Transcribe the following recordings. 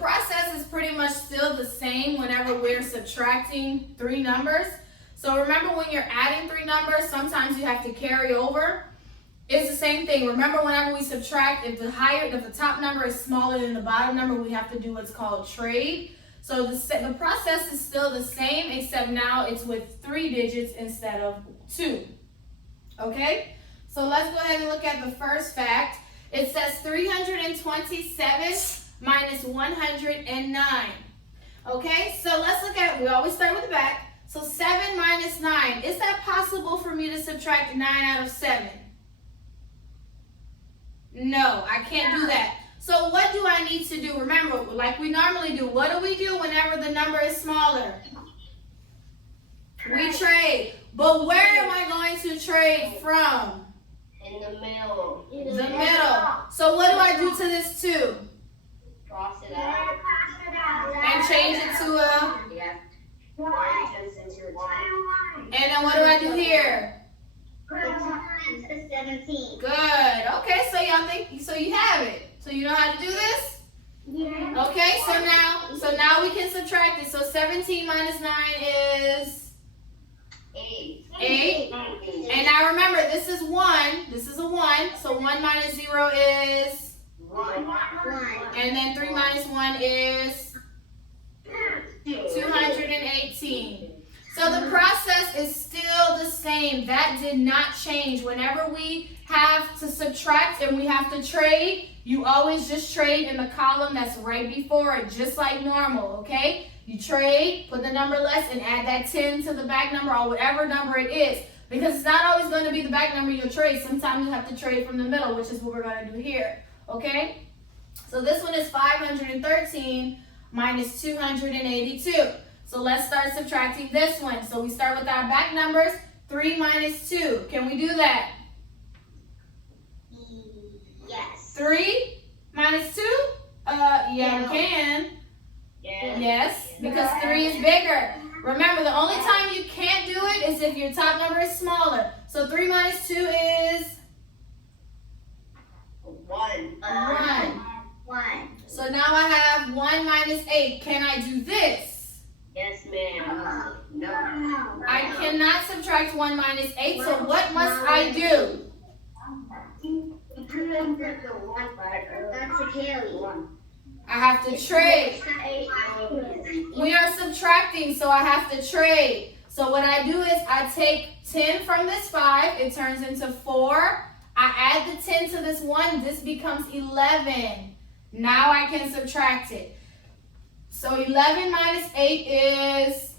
process is pretty much still the same whenever we're subtracting three numbers. So remember, when you're adding three numbers, sometimes you have to carry over. It's the same thing. Remember, whenever we subtract, if the top number is smaller than the bottom number, we have to do what's called trade. So the process is still the same, except now it's with 3 digits instead of 2. Okay? So let's go ahead and look at the first fact. It says 327 minus 109. Okay? So let's look at, we always start with the back. So 7 minus 9. Is that possible for me to subtract 9 out of 7? No, I can't do that. So what do I need to do? Remember, like we normally do, what do we do whenever the number is smaller? We trade. But where am I going to trade from? In the middle. The middle. So what do I do to this 2? Cross it out. And change it to a? Yeah. And then what do I do here? 17. Good. Okay, so y'all think, so you have it. So you know how to do this? Yeah. Okay, so now we can subtract it. So 17 minus 9 is 8. And now remember, this is 1. This is a 1. So 1 minus 0 is 1. And then 3 minus 1 is 218. So the process is still the same. That did not change. Whenever we have to subtract and we have to trade, you always just trade in the column that's right before it, just like normal, okay? You trade, put the number less, and add that 10 to the back number or whatever number it is. Because it's not always going to be the back number you'll trade. Sometimes you have to trade from the middle, which is what we're going to do here, okay? So this one is 513 minus 282. So let's start subtracting this one. So we start with our back numbers. 3 minus 2. Can we do that? Yes. 3 minus 2? Yeah, we can. Yes, because 3 is bigger. Remember, the only time you can't do it is if your top number is smaller. So 3 minus 2 is? 1. 1. So now I have 1 minus 8. Can I do this? Yes, ma'am. No. I cannot subtract 1 minus 8, so what must I do? That's a carry. I have to trade. We are subtracting, so I have to trade. So what I do is I take 10 from this 5. It turns into 4. I add the 10 to this 1. This becomes 11. Now I can subtract it. So 11 minus 8 is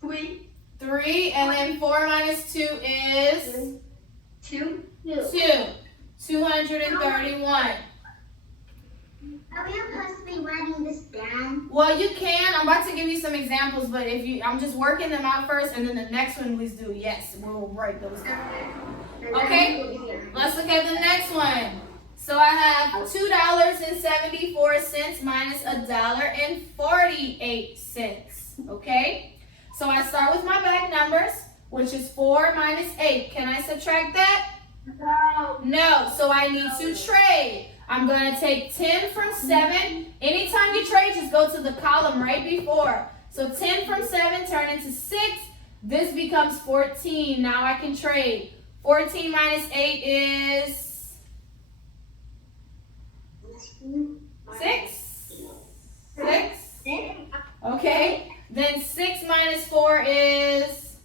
3. And then 4 minus 2 is 2. 231. Are we possibly writing this down? Well, you can. I'm about to give you some examples, but I'm just working them out first, and then the next one we do. Yes, we'll write those down. Okay, let's look at the next one. So I have $2.74 minus $1.48. Okay, so I start with my back numbers, which is 4 minus 8. Can I subtract that? No, so I need to trade. I'm going to take 10 from 7. Anytime you trade, just go to the column right before. So 10 from 7 turn into 6. This becomes 14. Now I can trade. 14 minus 8 is 6. 6. Okay. Then 6 minus 4 is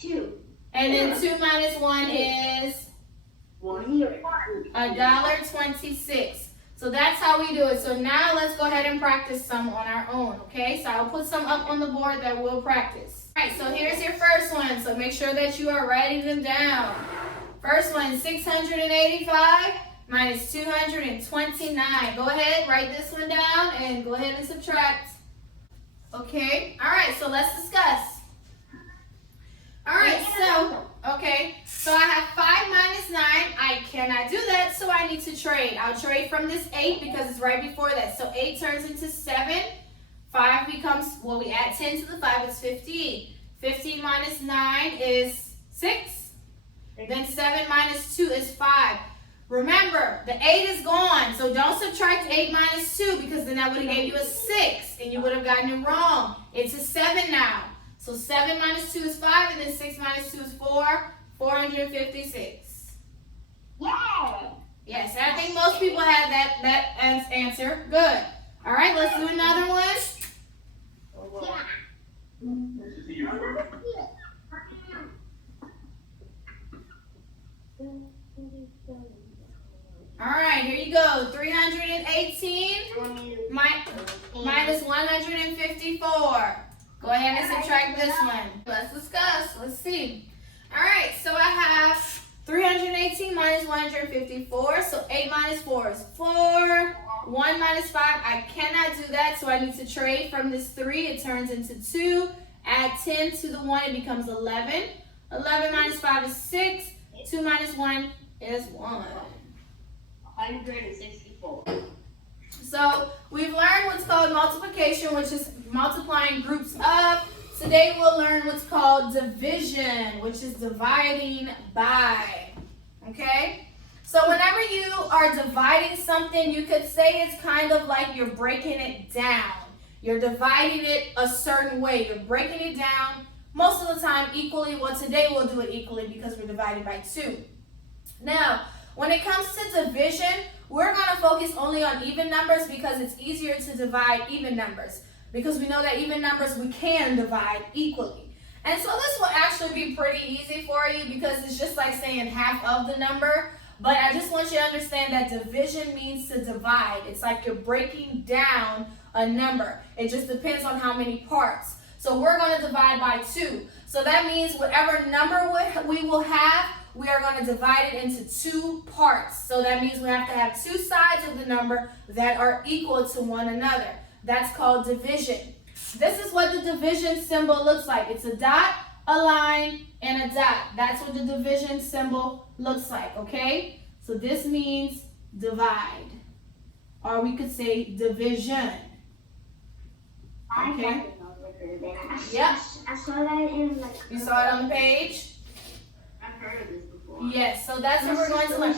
2. And then 2 minus 1 is $1.26. So that's how we do it. So now let's go ahead and practice some on our own, okay? So I'll put some up on the board that we'll practice. All right, so here's your first one. So make sure that you are writing them down. First one, 685 minus 229. Go ahead, write this one down and go ahead and subtract. Okay, all right, so let's discuss. All right, so I have 5 minus 9. I cannot do that, so I need to trade. I'll trade from this 8 because it's right before that. So 8 turns into 7. 5 becomes, well, we add 10 to the 5, it's 15. 15 minus 9 is 6. Then 7 minus 2 is 5. Remember, the 8 is gone, so don't subtract 8 minus 2 because then that would have gave you a 6 and you would have gotten it wrong. It's a 7 now. So 7 minus 2 is 5 and then 6 minus 2 is 4. 456. Yeah. Yes, I think most people have that answer. Good. All right, let's do another one. All right, here you go. 318 minus 154. Go ahead and subtract this one. Let's discuss. Let's see. All right, so I have 318 minus 154. So 8 minus 4 is 4. 1 minus 5, I cannot do that, so I need to trade from this 3. It turns into 2. Add 10 to the 1, it becomes 11. 11 minus 5 is 6. 2 minus 1 is 1. 164. So we've learned what's called multiplication, which is multiplying groups of. Today we'll learn what's called division, which is dividing by. Okay? So whenever you are dividing something, you could say it's kind of like you're breaking it down. You're dividing it a certain way. You're breaking it down most of the time equally. Well, today we'll do it equally because we're dividing by 2. Now, when it comes to division, we're going to focus only on even numbers because it's easier to divide even numbers. Because we know that even numbers we can divide equally. And so this will actually be pretty easy for you because it's just like saying half of the number. But I just want you to understand that division means to divide. It's like you're breaking down a number. It just depends on how many parts. So we're going to divide by 2. So that means whatever number we will have, we are going to divide it into 2 parts. So that means we have to have 2 sides of the number that are equal to one another. That's called division. This is what the division symbol looks like. It's a dot, a line, and a dot. That's what the division symbol looks like, okay? So this means divide. Or we could say division. Okay? Yep. I saw that in like. You saw it on the page? I've heard of this before. Yes, so that's what we're going to learn.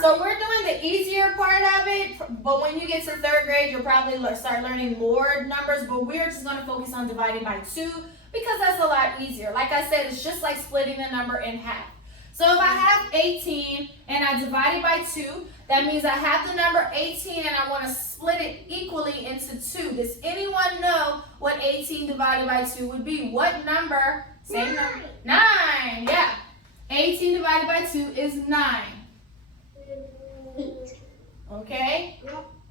So we're doing the easier part of it, but when you get to 3rd grade, you'll probably start learning more numbers, but we're just going to focus on dividing by 2 because that's a lot easier. Like I said, it's just like splitting the number in half. So if I have 18 and I divide it by 2, that means I have the number 18 and I want to split it equally into 2. Does anyone know what 18 divided by 2 would be? What number? Same number. 9, yeah. 18 divided by 2 is 9. Okay?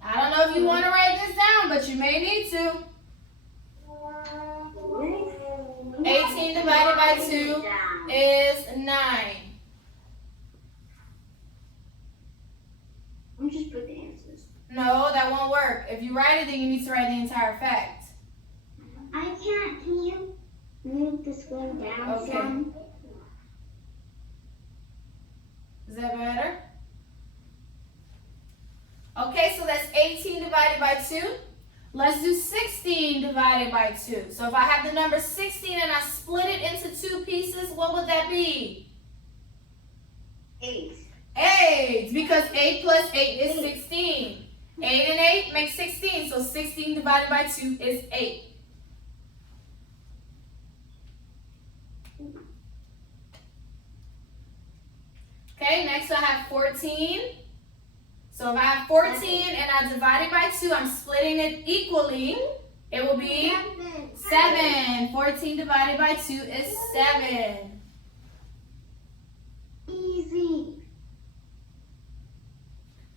I don't know if you want to write this down, but you may need to. 18 divided by 2 is 9. I'm just put the answers. No, that won't work. If you write it, then you need to write the entire fact. I can't. Can you move the screen down Okay. some? Is that better? Okay, so that's 18 divided by 2. Let's do 16 divided by 2. So if I have the number 16 and I split it into 2 pieces, what would that be? 8. 8, because 8 plus 8 is 16. 8 and 8 makes 16, so 16 divided by 2 is 8. Okay, next I have 14. So if I have 14 and I divide it by 2, I'm splitting it equally. It will be 7. 14 divided by 2 is 7. Easy.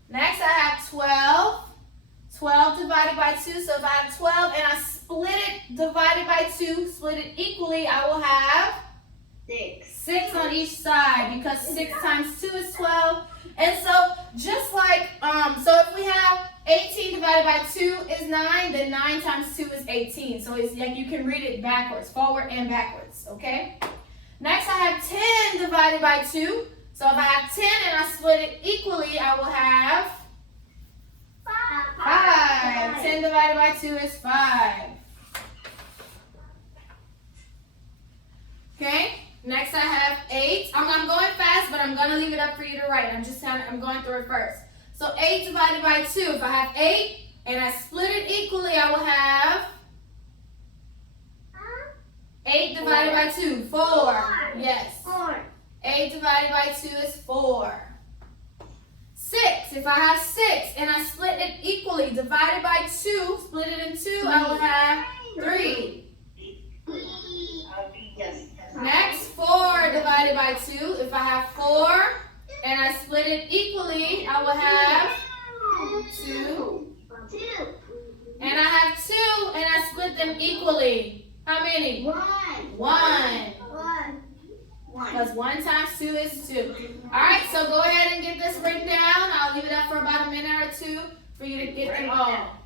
Next I have 12. 12 divided by 2. So if I have 12 and I split it divided by 2, split it equally, I will have 6. 6 on each side because 6 times 2 is 12. And so just like, so if we have 18 divided by 2 is 9, then 9 times 2 is 18. So it's like you can read it backwards, forward and backwards, okay? Next I have 10 divided by 2. So if I have 10 and I split it equally, I will have 5. 10 divided by 2 is 5. Okay, next I have 8. I'm going fast, but I'm going to leave it up for you to write. I'm going through it first. So 8 divided by 2. If I have 8 and I split it equally, I will have 8 divided by 2. 4. Yes. 4. 8 divided by 2 is 4. 6. If I have 6 and I split it equally, divided by 2, split it in 2, I will have 3. Next, 4 divided by 2. If I have 4 and I split it equally, I will have 2. And I have 2 and I split them equally. How many? 1. Because 1 times 2 is 2. Alright, so go ahead and get this written down. I'll leave it up for about a minute or two for you to get them all.